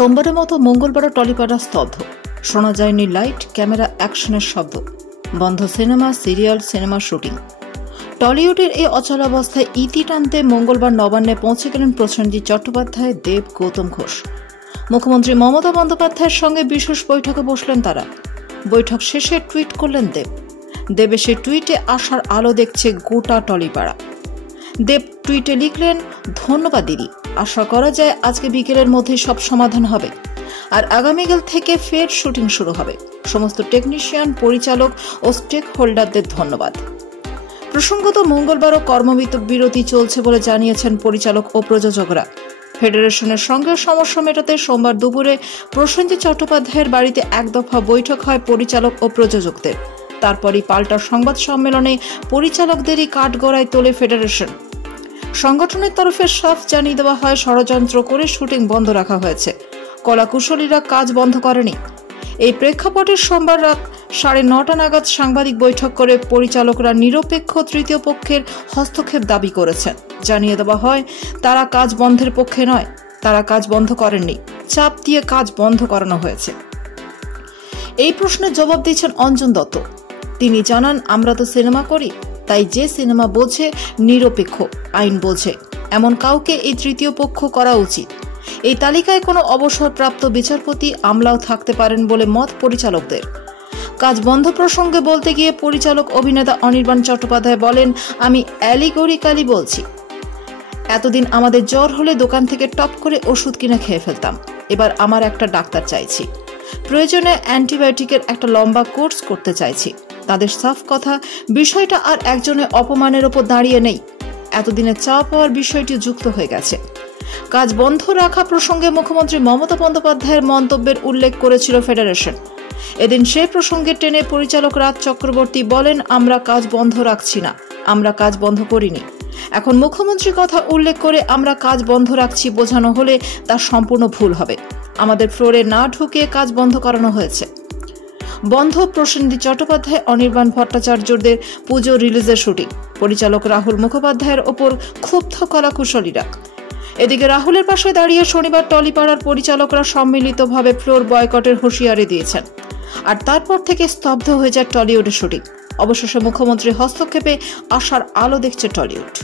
সোমবারের মতো মঙ্গলবারও টলিপাড়া স্তব্ধ। শোনা যায়নি লাইট, ক্যামেরা, অ্যাকশনের শব্দ। বন্ধ সিনেমা, সিরিয়াল, সিনেমা শুটিং। টলিউডের এই অচলাবস্থায় ইতি টানতে মঙ্গলবার নবান্নে পৌঁছে গেলেন প্রসেনজিৎ চট্টোপাধ্যায়, দেব, গৌতম ঘোষ। মুখ্যমন্ত্রী মমতা বন্দ্যোপাধ্যায়ের সঙ্গে বিশেষ বৈঠকে বসলেন তারা। বৈঠক শেষে টুইট করলেন দেবের সে টুইটে আশার আলো দেখছে গোটা টলিপাড়া। দেব টুইটে লিখলেন, ধন্যবাদ দিদি, আশা করা যায় আজকে বিকেলের মধ্যে সব সমাধান হবে আর আগামীকাল থেকে ফের শুটিং শুরু হবে। সমস্ত টেকনিশিয়ান, পরিচালক ও স্টেক হোল্ডারদের ধন্যবাদ। প্রসঙ্গত মঙ্গলবারও কর্মবিরতি চলছে বলে জানিয়েছেন পরিচালক ও প্রযোজকরা। ফেডারেশনের সঙ্গে সমস্যা মেটাতে সোমবার দুপুরে প্রসেনজিৎ চট্টোপাধ্যায়ের বাড়িতে এক দফা বৈঠক হয় পরিচালক ও প্রযোজকদের। তারপরই পাল্টা সংবাদ সম্মেলনে পরিচালকদেরই কাঠগড়ায় তোলে ফেডারেশন। সংগঠনের তরফে সাফ জানিয়ে দেওয়া হয়, ষড়যন্ত্র করে শুটিং বন্ধ রাখা হয়েছে, কলাকুশলীরা কাজ বন্ধ করেনি। এই প্রেক্ষাপটে সোমবার রাত 9:30 নাগাদ সাংবাদিক বৈঠক করে পরিচালকরা নিরপেক্ষ তৃতীয় পক্ষের হস্তক্ষেপ দাবি করেছেন। জানিয়ে দেওয়া হয়, তারা কাজ বন্ধের পক্ষে নয়, তারা কাজ বন্ধ করেননি, চাপ দিয়ে কাজ বন্ধ করানো হয়েছে। এই প্রশ্নের জবাব দিয়েছেন অঞ্জন দত্ত। তিনি জানান, আমরা তো সিনেমা করি, তাই যে সিনেমা বোঝে, নিরপেক্ষ, আইন বোঝে এমন কাউকে এই তৃতীয় পক্ষ করা উচিত। এই তালিকায় কোনো অবসরপ্রাপ্ত বিচারপতি, আমলাও থাকতে পারেন বলে মত পরিচালকদের। কাজ বন্ধ প্রসঙ্গে বলতে গিয়ে পরিচালক অভিনেতা অনির্বাণ চট্টোপাধ্যায় বলেন, আমি অ্যালিগরিক্যালি বলছি, এতদিন আমাদের জ্বর হলে দোকান থেকে টপ করে ওষুধ কিনে খেয়ে ফেলতাম, এবার আমার একটা ডাক্তার চাইছি, প্রয়োজনে অ্যান্টিবায়োটিকের একটা লম্বা কোর্স করতে চাইছি। তাদের সাফ কথা, বিষয়টা আর একজনের অপমানের ওপর দাঁড়িয়ে নেই, এতদিনের চাওয়া পাওয়ার বিষয়টি যুক্ত হয়ে গেছে। কাজ বন্ধ রাখা প্রসঙ্গে মুখ্যমন্ত্রী মমতা বন্দ্যোপাধ্যায়ের মন্তব্যের উল্লেখ করেছিল ফেডারেশন। এদিন সেই প্রসঙ্গে টেনে পরিচালক রাজ চক্রবর্তী বলেন, আমরা কাজ বন্ধ রাখছি না, আমরা কাজ বন্ধ করিনি। এখন মুখ্যমন্ত্রীর কথা উল্লেখ করে আমরা কাজ বন্ধ রাখছি বোঝানো হলে তা সম্পূর্ণ ভুল হবে। আমাদের ফ্লোরে না ঢুকে কাজ বন্ধ করানো হয়েছে। বন্ধ প্রসেনজিৎ চট্টোপাধ্যায়, অনির্বাণ ভট্টাচার্যদের পুজো রিলিজের শুটিং। পরিচালক রাহুল মুখোপাধ্যায়ের ওপর ক্ষুব্ধ কলাকুশলীরা। এদিকে রাহুলের পাশে দাঁড়িয়ে শনিবার টলিপাড়ার পরিচালকরা সম্মিলিতভাবে ফ্লোর বয়কটের হুঁশিয়ারি দিয়েছেন। আর তারপর থেকে স্তব্ধ হয়ে যায় টলিউডের শুটিং। অবশেষে মুখ্যমন্ত্রীর হস্তক্ষেপে আশার আলো দেখছে টলিউড।